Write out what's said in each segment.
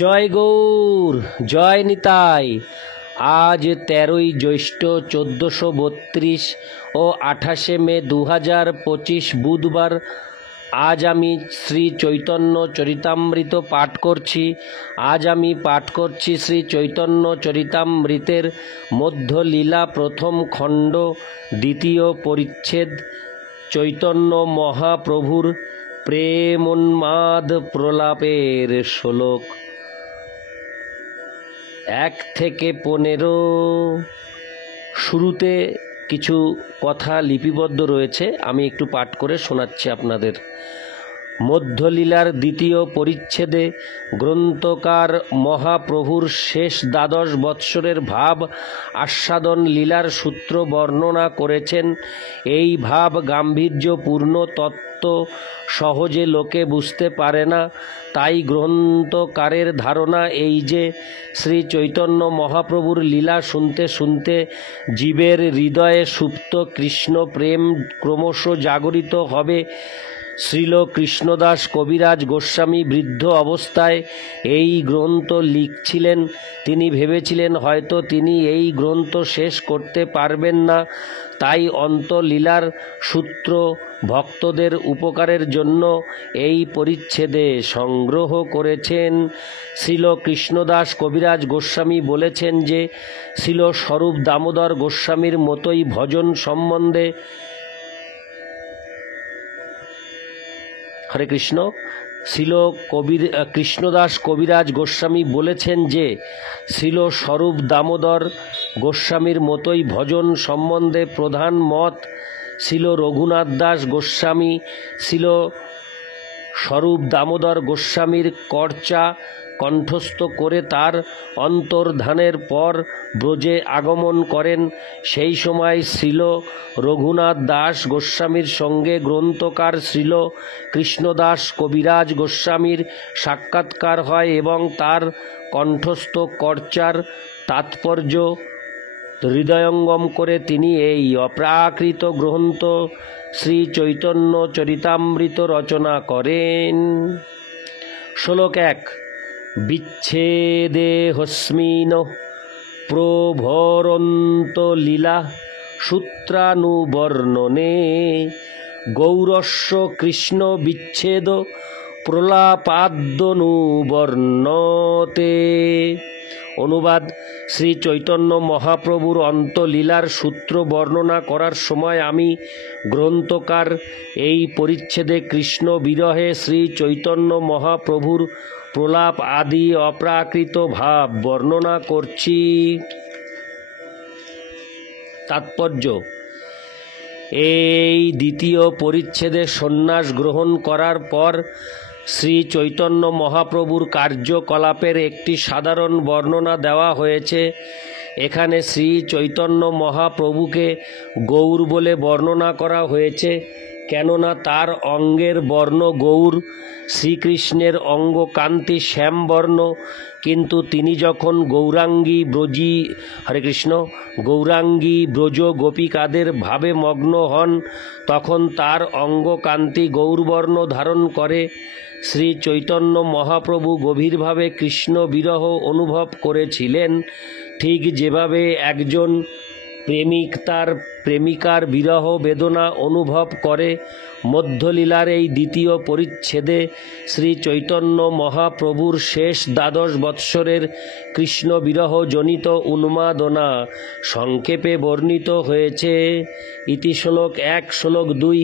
জয় গৌর, জয় নিতাই। আজ 13ই জ্যৈষ্ঠ 1432 ও 28শে মে 2025 বুধবার। আজ আমি শ্রী চৈতন্য চরিতামৃত পাঠ করছি। আজ আমি পাঠ করছি শ্রী চৈতন্য চরিতামৃতের মধ্যলীলা প্রথম খণ্ড দ্বিতীয় পরিচ্ছেদ, চৈতন্য মহাপ্রভুর প্রেমোন্মাদ প্রলাপের শ্লোক 1 থেকে 15। শুরুতে কিছু কথা লিপিবদ্ধ রয়েছে, আমি একটু পাঠ করে শোনাচ্ছি আপনাদের। মধ্যলীলার দ্বিতীয় পরিচ্ছেদে গ্রন্থকার মহাপ্রভুর শেষ 12 বৎসরের ভাব আস্বাদন লীলার সূত্র বর্ণনা করেছেন। এই ভাব গাম্ভীর্যপূর্ণ তত্ত্ব সহজে লোকে বুঝতে পারে না। তাই গ্রন্থকারের ধারণা এই যে, শ্রী চৈতন্য মহাপ্রভুর লীলা শুনতে শুনতে জীবের হৃদয়ে সুপ্ত কৃষ্ণ প্রেম ক্রমশ জাগরিত হবে। শ্রীল কৃষ্ণদাস কবিরাজ গোস্বামী বৃদ্ধ অবস্থায় এই গ্রন্থ লিখছিলেন। তিনি ভেবেছিলেন হয়তো তিনি এই গ্রন্থ শেষ করতে পারবেন না, তাই অন্তলীলার সূত্র ভক্তদের উপকারের জন্য এই পরিচ্ছেদে সংগ্রহ করেছেন। শ্রীল কৃষ্ণদাস কবিরাজ গোস্বামী বলেছেন যে, শ্রীল স্বরূপ দামোদর গোস্বামীর মতোই ভজন সম্বন্ধে হরে কৃষ্ণ। শ্রীল কৃষ্ণদাস কবিরাজ গোস্বামী বলেছেন যে, শ্রীল স্বরূপ দামোদর গোস্বামীর মতোই ভজন সম্বন্ধে প্রধান মত। শ্রীল রঘুনাথ দাস গোস্বামী শ্রীল স্বরূপ দামোদর গোস্বামীর কর্চা কণ্ঠস্থ করে তার অন্তর্ধানের পর ব্রজে আগমন করেন। সেই সময় শ্রীল রঘুনাথ দাস গোস্বামীর সঙ্গে গ্রন্থকার শ্রীল কৃষ্ণদাস কবিরাজ গোস্বামীর সাক্ষাৎকার হয় এবং তার কণ্ঠস্থ কর্চার তাৎপর্য হৃদয়ঙ্গম করে তিনি এই অপ্রাকৃত গ্রন্থ শ্রী চৈতন্য চরিতামৃত রচনা করেন। শ্লোক 1। বিচ্ছেদে হস্মিন প্রভরন্ত লীলা সূত্রানুবর্ণনে গৌরস্য কৃষ্ণ বিচ্ছেদ প্রলাপাদ্যনুবর্ণতে। অনুবাদ: শ্রী চৈতন্য মহাপ্রভুর অন্তলীলার সূত্র বর্ণনা করার সময় আমি গ্রন্থকার এই পরিচ্ছেদে কৃষ্ণ বিরহে শ্রী চৈতন্য মহাপ্রভুর প্রলাপ আদি অপ্রাকৃত ভাব বর্ণনা করছি। তাৎপর্য: এই দ্বিতীয় পরিচ্ছেদে সন্ন্যাস গ্রহণ করার পর শ্রী চৈতন্য মহাপ্রভুর কার্যকলাপের একটি সাধারণ বর্ণনা দেওয়া হয়েছে। এখানে শ্রী চৈতন্য মহাপ্রভুকে গৌর বলে বর্ণনা করা হয়েছে, কেননা তার অঙ্গের বর্ণ গৌর। শ্রীকৃষ্ণের অঙ্গ কান্তি শ্যামবর্ণ, কিন্তু তিনি যখন গৌরাঙ্গী ব্রজ গোপিকাদের ভাবে মগ্ন হন, তখন তার অঙ্গ কান্তি গৌরবর্ণ ধারণ করে। শ্রী চৈতন্য মহাপ্রভু গভীরভাবে কৃষ্ণ বিরহ অনুভব করেছিলেন, ঠিক যেভাবে একজন প্রেমিক তার প্রেমিকার বিরহ বেদনা অনুভব করে। মধ্যলীলার এই দ্বিতীয় পরিচ্ছেদে শ্রী চৈতন্য মহাপ্রভুর শেষ 12 বৎসরের কৃষ্ণ বিরহ জনিত উন্মাদনা সংক্ষেপে বর্ণিত হয়েছে। ইতি শ্লোক 1। শ্লোক 2।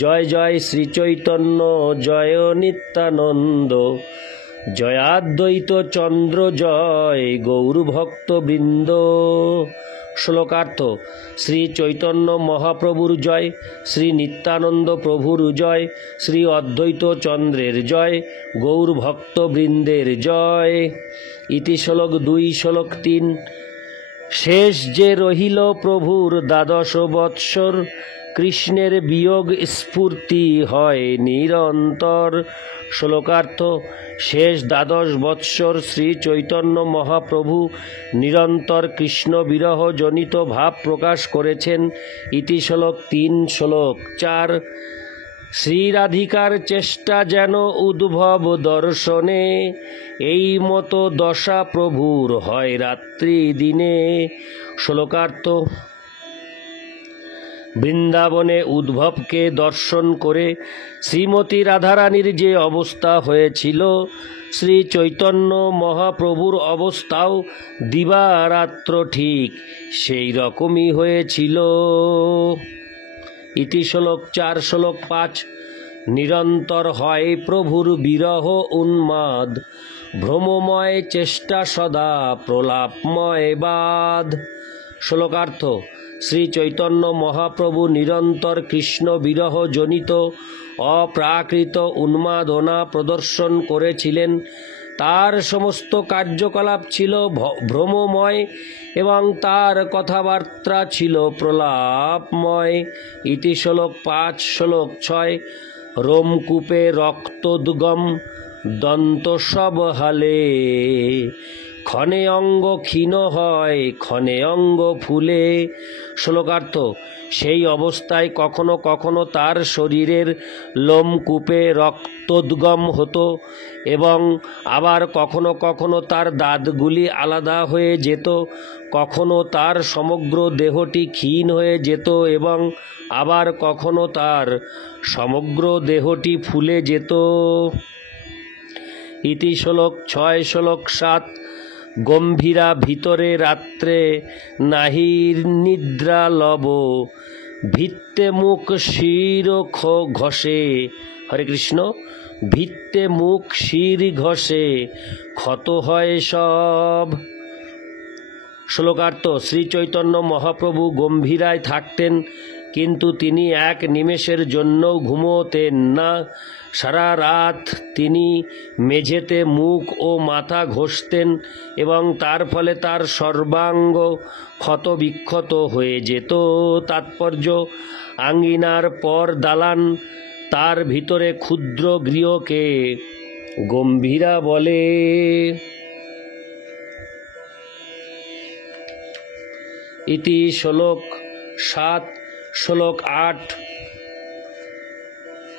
জয় জয় শ্রীচৈতন্য জয় নিত্যানন্দ, জয়াদ্বৈত চন্দ্র জয় গৌরভক্তবৃন্দ। শ্লোকার্থ: শ্রী চৈতন্য মহাপ্রভুর জয়, শ্রী নিত্যানন্দ প্রভুর জয়, শ্রী অদ্বৈত চন্দ্রের জয়, গৌর ভক্তবৃন্দের জয়। ইতি শ্লোক 2। শ্লোক 3। শেষ যে রহিল প্রভুর 12 বৎসর, কৃষ্ণের বিয়োগ স্ফূর্তি হয় নিরন্তর। শ্লোকার্থ: শেষ 12 বৎসর শ্রী চৈতন্য মহাপ্রভু নিরন্তর কৃষ্ণ বিরহ জনিত ভাব প্রকাশ করেছেন। ইতি শ্লোক 3। শ্লোক 4। শ্রীরাধিকার চেষ্টা যেন উদ্ভব দর্শনে, এই মতো দশা প্রভুর হয় রাত্রি দিনে। শ্লোকার্থ: বৃন্দাবনে উদ্ভবকে দর্শন করে শ্রীমতী রাধারানীর যে অবস্থা হয়েছিল, শ্রী চৈতন্য মহাপ্রভুর অবস্থাও দিবারাত্র ঠিক সেই রকমই হয়েছিল। ইতি শ্লোক 4 শ্লোক 5। নিরন্তর হয় প্রভুর বিরহ উন্মাদ, ভ্রমময় চেষ্টা সদা প্রলাপময় বাদ। শ্লোকার্থ: শ্রী চৈতন্য মহাপ্রভু নিরন্তর কৃষ্ণ বিরহ জনিত অপ্রাকৃত উন্মাদনা প্রদর্শন করেছিলেন। তার সমস্ত কার্যকলাপ ছিল ভ্রমময় এবং তার কথাবার্তা ছিল প্রলাপময়। ইতি শ্লোক 5 শ্লোক 6। রোমকূপে রক্তোদ্গম দন্ত সব হালে, ক্ষণে অঙ্গ ক্ষীণ হয় ক্ষণে অঙ্গ ফুলে। শ্লোকার্থ: সেই অবস্থায় কখনো কখনো তার শরীরের লোমকূপে রক্তোদ্গম হতো এবং আবার কখনো কখনো তার দাঁতগুলি আলাদা হয়ে যেত, কখনো তার সমগ্র দেহটি ক্ষীণ হয়ে যেত এবং আবার কখনো তার সমগ্র দেহটি ফুলে যেত। ইতি শ্লোক 6 শ্লোক 7। গম্ভীরা ভিতরে রাত্রে নাহির নিদ্রা লব, ভিত্তে মুখ শির ঘষে। হরে কৃষ্ণ। ভিত্তে মুখ শির ঘষে ক্ষত হয় সব। শ্লোকার্থ: শ্রী চৈতন্য মহাপ্রভু গম্ভীরায় থাকতেন, কিন্তু তিনি এক নিমেষের জন্যও ঘুমোতেন না। সারা রাত তিনি মেঝেতে মুখ ও মাথা ঘষতেন এবং তার ফলে তার সর্বাঙ্গ ক্ষত বিক্ষত হয়ে যেত। তাৎপর্য: আঙ্গিনার পর দালান, তার ভিতরে ক্ষুদ্র গৃহকে গম্ভীরা বলে। ইতি শ্লোক 7 শ্লোক 8।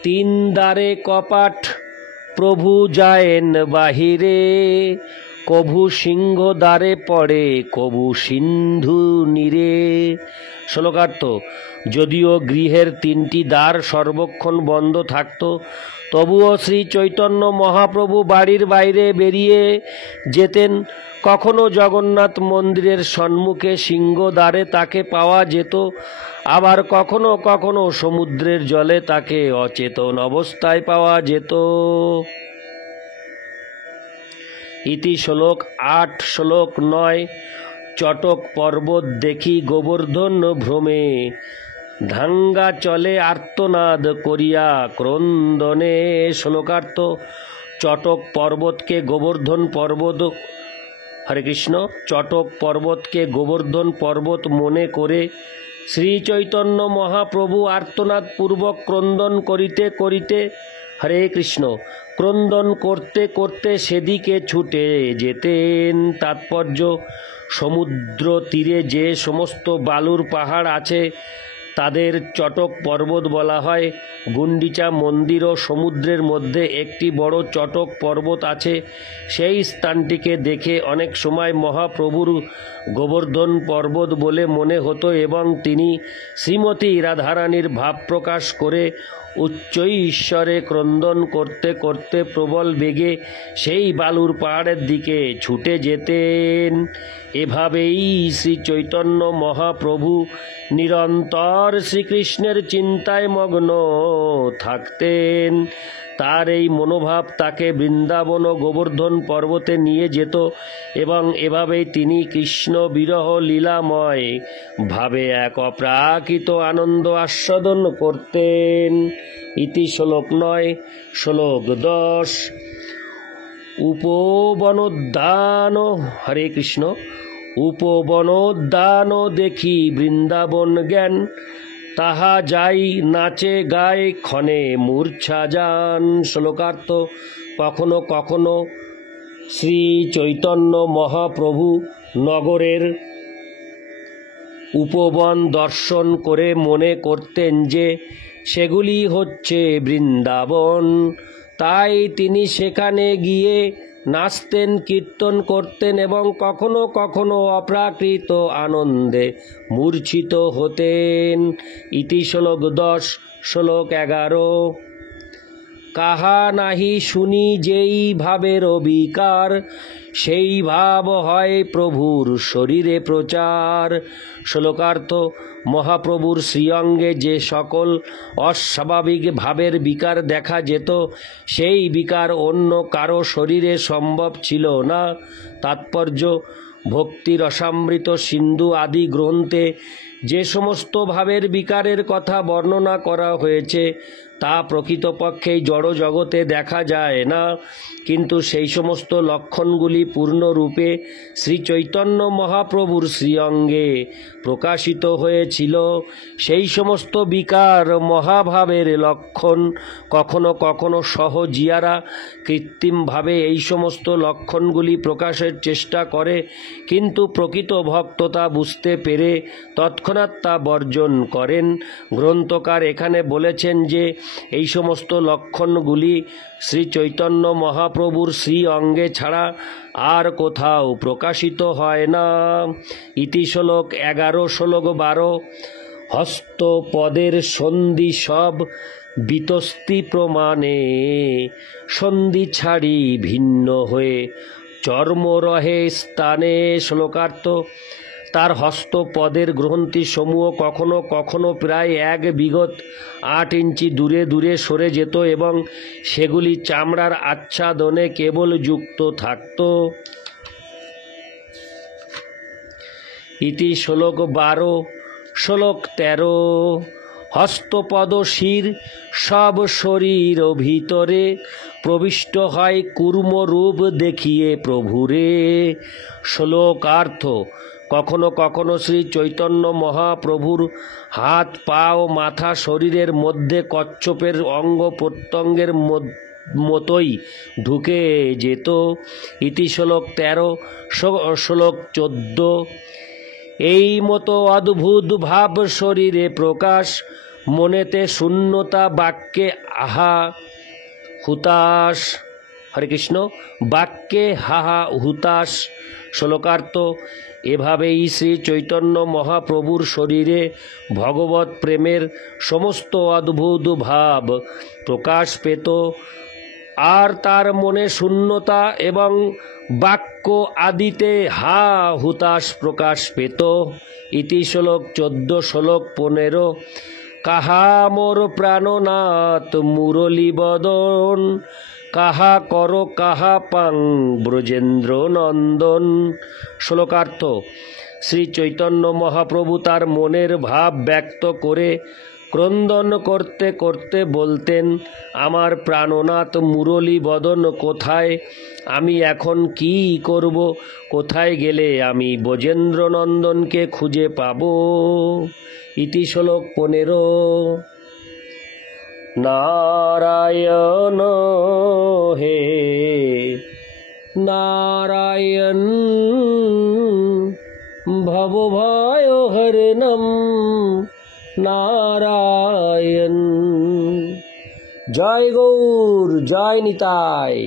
তিন দ্বারে কপাট প্রভু যায়েন বাহিরে, কভু সিংহ দ্বারে পড়ে কভু সিন্ধু নীরে। শ্লোকার্থ: যদিও গৃহের 3টি দ্বার সর্বক্ষণ বন্ধ থাকত, তবুও শ্রী চৈতন্য মহাপ্রভু বাড়ির বাইরে বেরিয়ে যেতেন। কখনো জগন্নাথ মন্দিরের সম্মুখে সিংহ দ্বারে তাকে পাওয়া যেত, আবার কখনো কখনো সমুদ্রের জলে তাকে অচেতন অবস্থায় পাওয়া যেত। ইতি শ্লোক 8 শ্লোক 9। চটক পর্বত দেখি গোবর্ধন ভ্রমে, ধাঙ্গা চলে আর্তনাদ করিয়া ক্রন্দনে। শ্লোকার্থ: চটক পর্বতকে গোবর্ধন পর্বত, হরে কৃষ্ণ, চটক পর্বতকে গোবর্ধন পর্বত মনে করে শ্রী চৈতন্য মহাপ্রভু আর্তনাদ পূর্বক ক্রন্দন করিতে করিতে, হরে কৃষ্ণ, ক্রন্দন করতে করতে সেদিকে ছুটে যেতেন। তাৎপর্য: সমুদ্র তীরে যে সমস্ত বালুর পাহাড় আছে তাদের চটক পর্বত বলা হয়। গুন্ডিচা মন্দির ও সমুদ্রের মধ্যে একটি বড় চটক পর্বত আছে। সেই স্থানটিকে দেখে অনেক সময় মহাপ্রভুর গোবর্ধন পর্বত বলে মনে হতো এবং তিনি শ্রীমতী রাধারানীর ভাব প্রকাশ করে উচ্চ ঈশ্বরে ক্রন্দন করতে করতে প্রবল বেগে সেই বালুর পাহাড়ের দিকে ছুটে যেতেন। এভাবেই শ্রী চৈতন্য মহাপ্রভু নিরন্তর শ্রীকৃষ্ণের চিন্তায় মগ্ন থাকতেন। তার এই মনোভাব তাকে বৃন্দাবন ও গোবর্ধন পর্বতে নিয়ে যেত এবং এভাবেই তিনি কৃষ্ণ বিরহ লীলাময় ভাবে এক অপ্রাকৃত আনন্দ আস্বাদন করতেন। ইতি শ্লোক 9 শ্লোক 10। উপবনোদ্যান, হরে কৃষ্ণ, উপবনোদ্যান দেখি বৃন্দাবন জ্ঞান, তাহা যাই নাচে গায়ে ক্ষণে মূর্ছা যান। শ্লোকার্থ: কখনো কখনো শ্রী চৈতন্য মহাপ্রভু নগরের উপবন দর্শন করে মনে করতেন যে সেগুলি হচ্ছে বৃন্দাবন। তাই তিনি সেখানে গিয়ে নাচতেন, কীর্তন করতেন এবং কখনো কখনো অপ্রাকৃত আনন্দে মূর্ছিত হতেন। ইতি শ্লোক 10। শ্লোক 11। কাহা নাহি শুনি যেই ভাবের বিকার, সেই ভাব হয় প্রভুর শরীরে প্রচার। শ্লোকার্থ: মহাপ্রভুর শ্রীঅঙ্গে যে সকল অস্বাভাবিক ভাবের বিকার দেখা যেত, সেই বিকার অন্য কারো শরীরে সম্ভব ছিল না। তাৎপর্য: ভক্তি রসামৃত সিন্ধু আদি গ্রন্থে যে সমস্ত ভাবের বিকারের কথা বর্ণনা করা হয়েছে তা প্রকৃতপক্ষেই জড় জগতে দেখা যায় না, কিন্তু সেই সমস্ত লক্ষণগুলি পূর্ণরূপে শ্রী চৈতন্য মহাপ্রভুর শ্রীঅঙ্গে প্রকাশিত হয়েছিল। সেই সমস্ত বিকার মহাভাবের লক্ষণ। কখনো কখনো সহজিয়ারা কৃত্রিমভাবে এই সমস্ত লক্ষণগুলি প্রকাশের চেষ্টা করে, কিন্তু প্রকৃত ভক্ত তা বুঝতে পেরে তৎক্ষণাৎ তা বর্জন করেন। গ্রন্থকার এখানে বলেছেন যে এই সমস্ত লক্ষণগুলি শ্রী চৈতন্য মহাপ্রভুর শ্রী অঙ্গে ছাড়া আর কোথাও প্রকাশিত হয় না। ইতি শ্লোক 11। শ্লোক 12। হস্তপদের সন্ধি সব বিতস্তি প্রমাণে, সন্ধি ছাড়ি ভিন্ন হয়ে চর্ম রহে স্থানে। শ্লোকার্থ: তার হস্তপদের গ্রন্থিসমূহ কখনো কখনো প্রায় 1 বিঘত 8 ইঞ্চি দূরে দূরে সরে যেত এবং সেগুলি চামড়ার আচ্ছাদনে কেবল যুক্ত থাকত। ইতি শ্লোক 12। শ্লোক 13। হস্তপদ শির সব শরীর ভিতরে, প্রবিষ্ট হয় কূর্মরূপ দেখিয়ে প্রভুরে। শ্লোকার্থ: কখনো কখনো শ্রী চৈতন্য মহাপ্রভুর হাত, পা ও মাথা শরীরের মধ্যে কচ্ছপের অঙ্গ প্রত্যঙ্গের মতোই ঢুকে যেত। ইতি শ্লোক 13। শ্লোক 14। এই মতো অদ্ভুত ভাব শরীরে প্রকাশ, মনেতে শূন্যতা, বাক্যে আহা হুতাশ। হরে কৃষ্ণ। বাক্যে হাহা হুতাশ। শ্লোকার্থ: এভাবেই শ্রী চৈতন্য মহাপ্রভুর শরীরে ভগবৎ প্রেমের সমস্ত অদ্ভুত ভাব প্রকাশ পেত, আর তার মনে শূন্যতা এবং বাক্য আদিতে হা হুতাশ প্রকাশ পেত। ইতি শ্লোক 14। শ্লোক 15। কাহা মোর প্রাণনাথ মুরলী বদন, কাহা কর কাহা পাং ব্রজেন্দ্র নন্দন। শ্লোকার্থ: শ্রী চৈতন্য মহাপ্রভু তার মনের ভাব ব্যক্ত করে ক্রন্দন করতে করতে বলতেন, আমার প্রাণনাথ মুরলী বদন কোথায়? আমি এখন কি করব? কোথায় গেলে আমি ব্রজেন্দ্রনন্দনকে খুঁজে পাব? ইতি শ্লোক 15। নারায়ণ হে নারায়ণ, ভবভয় হরণম নারায়ণ। জয় গৌর, জয় নিতাই।